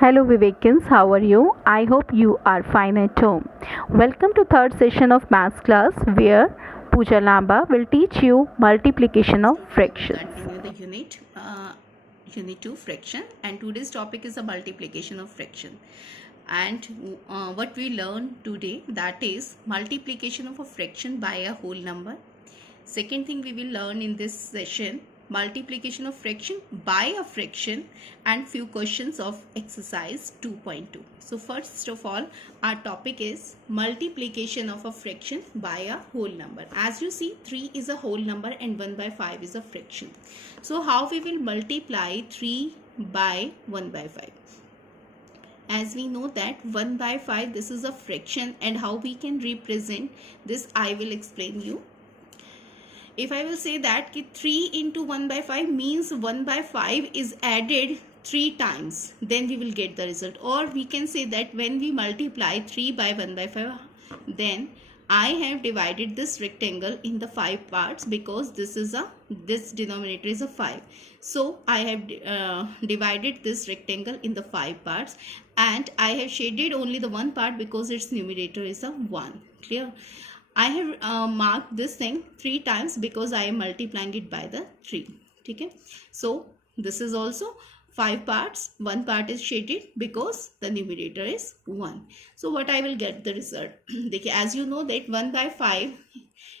Hello Vivekins, how are you? I hope you are fine at home. Welcome to third session of maths class where Pooja Lamba will teach you multiplication of fractions. Continue the unit 2 fraction, and today's topic is the multiplication of fraction. And what we learned today, that is multiplication of a fraction by a whole number. Second thing we will learn in this session, multiplication of fraction by a fraction, and few questions of exercise 2.2. So first of all, our topic is multiplication of a fraction by a whole number. As you see, 3 is a whole number and 1 by 5 is a fraction. So how we will multiply 3 by 1 by 5? As we know that 1 by 5, this is a fraction, and how we can represent this I will explain you. If I will say that 3 into 1 by 5 means 1 by 5 is added 3 times, then we will get the result. Or we can say that when we multiply 3 by 1 by 5, then I have divided this rectangle in the 5 parts, because this denominator is a 5. So I have divided this rectangle in the 5 parts, and I have shaded only the one part because its numerator is a 1. Clear? I have marked this thing 3 times because I am multiplying it by the 3. Okay? So this is also 5 parts. One part is shaded because the numerator is 1. So what I will get the result? As you know that 1 by 5,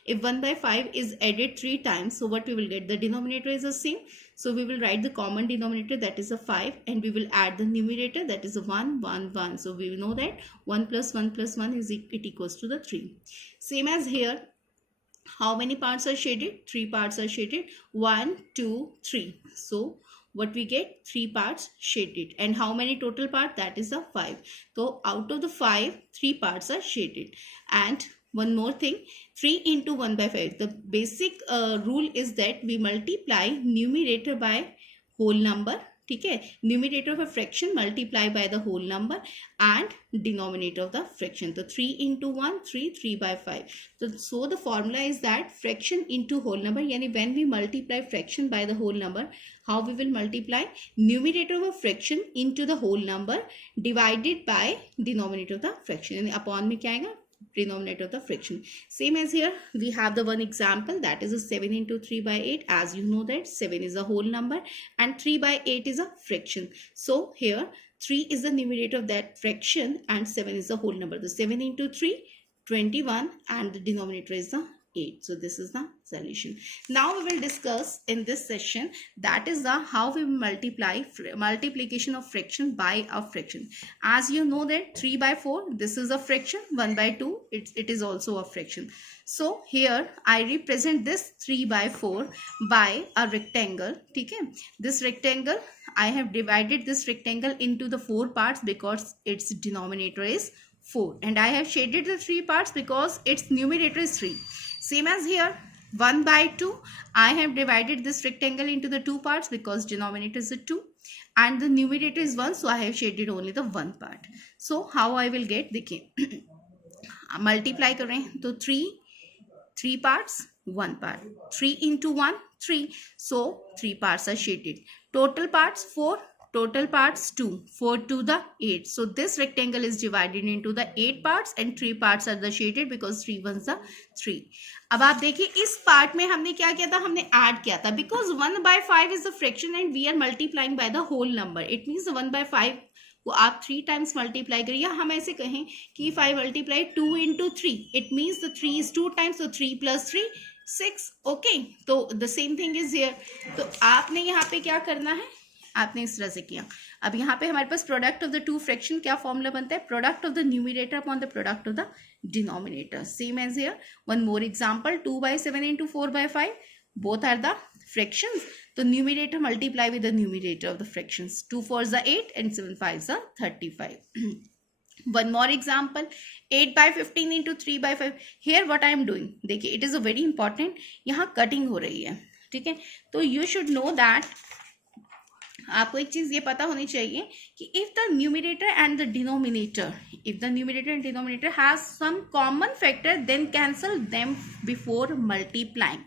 if 1 by 5 is added 3 times, so what we will get? The denominator is the same. So we will write the common denominator, that is a 5, and we will add the numerator, that is a 1, 1, 1. So we will know that 1 plus 1 plus 1 is it equals to the 3. Same as here, how many parts are shaded? 3 parts are shaded. 1, 2, 3. So what we get? 3 parts shaded. And how many total parts? That is a 5. So out of the 5, 3 parts are shaded. And one more thing, 3 into 1 by 5. The basic rule is that we multiply numerator by whole number. Okay? Numerator of a fraction multiply by the whole number, and denominator of the fraction. So 3 into 1, 3, 3 by 5. So the formula is that fraction into whole number. Yani when we multiply fraction by the whole number, how we will multiply? Numerator of a fraction into the whole number divided by denominator of the fraction. Yani upon में क्या आएगा? Denominator of the fraction. Same as here, we have the one example, that is a 7 into 3 by 8. As you know that 7 is a whole number and 3 by 8 is a fraction. So here 3 is the numerator of that fraction and 7 is the whole number. The 7 into 3, 21, and the denominator is the 8. So this is the solution. Now we will discuss in this session, that is the how we multiply multiplication of fraction by a fraction. As you know that 3 by 4, this is a fraction. 1 by 2, it is also a fraction. So here I represent this 3 by 4 by a rectangle. Okay? This rectangle, I have divided this rectangle into the 4 parts because its denominator is 4, and I have shaded the 3 parts because its numerator is 3. Same as here, 1 by 2, I have divided this rectangle into the 2 parts because denominator is a 2 and the numerator is 1, so I have shaded only the 1 part. So how I will get? देखिए multiply कर रहे हैं तो 3 parts, 1 part. 3 into 1, 3. So 3 parts are shaded. Total parts 4. Total parts 2. 4 to the 8. So this rectangle is divided into the 8 parts and 3 parts are the shaded because 3 ones are 3. अब आप देखिए इस part में हमने क्या किया था? हमने ऐड किया था because 1 by 5 is the fraction and we are multiplying by the whole number. It means 1 by 5 को आप 3 times multiply करिए, या हम ऐसे कहें कि if I multiply 2 into 3, it means the 3 is 2 times, so 3 plus 3, 6. Okay, तो the same thing is here. तो आपने यहाँ पे क्या करना है? आपने इस तरह से किया. अब यहाँ पे हमारे पास product of the two fraction क्या फॉर्मूला बनता है? Product of the numerator upon the product of the denominator. Same as here. One more example, 2 by 7 into 4 by 5. Both are the fractions. So numerator multiply with the numerator of the fractions. 2 4s are 8 and 7 5s are 35. One more example, 8 by 15 into 3 by 5. Here what I am doing, देखिए it is a very important, यहाँ cutting हो रही है. ठीक है? तो you should know that आपको एक चीज ये पता होनी चाहिए कि if the numerator and the denominator has some common factor, then cancel them before multiplying.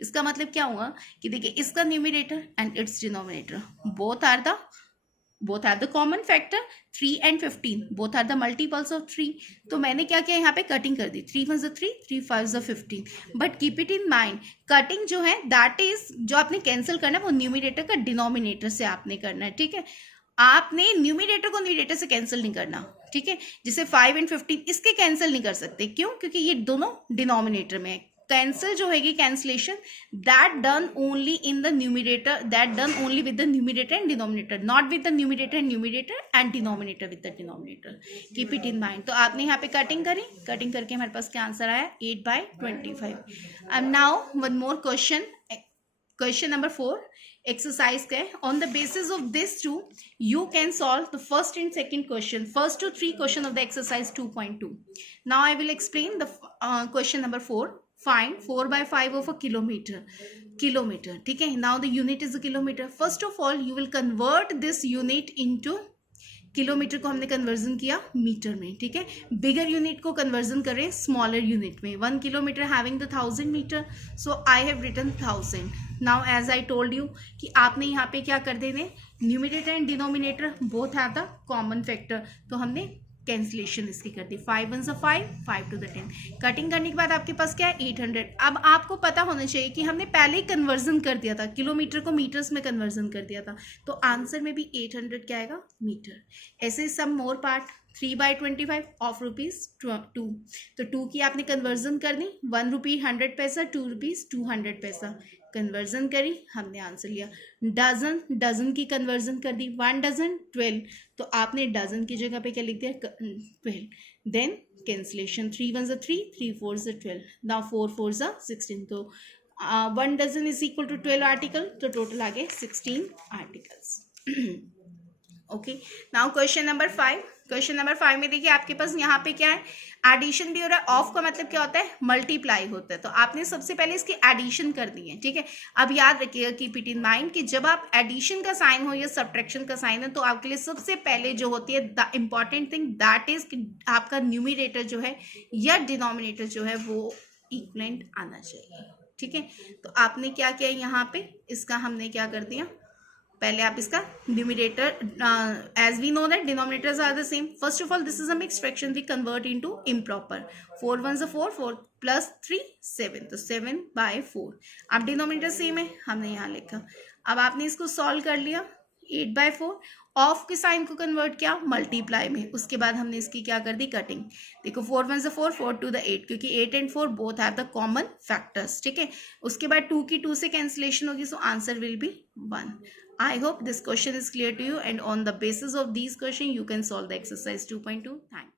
इसका मतलब क्या हुआ कि देखिए इसका numerator and its denominator both are the both are the common factor, 3 and 15 both are the multiples of 3. तो मैंने क्या किया यहाँ पे कटिंग कर दी, 3 1 3, 3 5 15. But keep it in mind, cutting जो है दैट इज जो आपने कैंसिल करना है वो न्यूमिनेटर का डिनोमिनेटर से आपने करना है, ठीक है. आपने न्यूमिनेटर को न्यूमिनेटर से कैंसिल नहीं करना, ठीक है. जैसे 5 and 15 इसके कैंसिल नहीं कर सकते, क्यों? क्योंकि ये दोनों डिनोमिनेटर में है. कैंसिल जो होगी cancellation that done only in the numerator, that done only with the numerator and denominator, not with the numerator and denominator with the denominator. Keep it in mind. तो आपने यहाँ पे कटिंग करी, cutting करके हमारे पास क्या आंसर आया, 8/25. And now one more question, question number 4 exercise का है. On the basis of this too you can solve the first and second question, first to 3 question of the exercise 2.2. Now I will explain the question number 4. Find 4/5 of a kilometer, ठीक है. Now the unit is a kilometer. First of all you will convert this unit into kilometre को हमने conversion किया metre में, ठीक है. Bigger unit को conversion करें स्मॉलर यूनिट में. 1 kilometre having the 1000 metre, so I have written 1000. Now as I told you कि आपने यहाँ पे क्या कर देने, numerator and denominator both have the common factor, तो हमने कैंसिलेशन इसकी कर दी. 5 1 5, 5 to the 10. कटिंग करने के बाद आपके पास क्या है, 800. अब आपको पता होना चाहिए कि हमने पहले ही कन्वर्जन कर दिया था, किलोमीटर को मीटर्स में कन्वर्जन कर दिया था, तो आंसर में भी 800 क्या आएगा, मीटर. ऐसे सम मोर पार्ट. 3/25 ऑफ ₹2, तो 2 की आपने कन्वर्जन करनी, 1 रुपी 100 पैसा, 2 रुपीज 200 पैसा. कन्वर्जन करी, हमने आंसर लिया. डजन की कन्वर्जन कर दी, 1 डजन 12, तो आपने डजन की जगह पे क्या लिख दिया, 12. देन कैंसिलेशन, 3 1 3, 3 4 12, नाउ 4 4 16, तो 1 dozen is equal to 12 article, तो टोटल आ गए 16 articles. Okay. Now question number 5. Question number 5 में देखिए आपके पास यहाँ पे क्या है, एडिशन भी हो रहा है. ऑफ का मतलब क्या होता है, मल्टीप्लाई होता है, तो आपने सबसे पहले इसकी एडिशन करनी है, ठीक है. अब याद रखिएगा, कीप इट इन माइंड कि जब आप एडिशन का साइन हो या सब्ट्रैक्शन का साइन है, तो आपके लिए सबसे पहले जो होती है the important thing that is कि आपका न्यूमिनेटर जो है या डिनोमिनेटर जो है वो इक्वलेंट आना चाहिए, ठीक है. तो आपने क्या किया यहाँ पे, इसका हमने क्या कर दिया, पहले आप इसका numerator, as we know that denominators are the same. First of all this is a mixed fraction, we convert into improper. 4 1 4, 4 + 3 7, तो 7/4. अब डिनोमिनेटर सेम है, हमने यहाँ लिखा. अब आपने इसको सॉल्व कर लिया, 8/4. ऑफ के साइन को कन्वर्ट किया मल्टीप्लाई में, उसके बाद हमने इसकी क्या कर दी, कटिंग. देखो 4 1 4, 4 2 8, क्योंकि 8 and 4 both have the common factors, ठीक है. उसके बाद 2 की 2 से कैंसिलेशन होगी, so answer will be 1. I hope this question is clear to you, and on the basis of these questions you can solve the exercise 2.2. Thank you.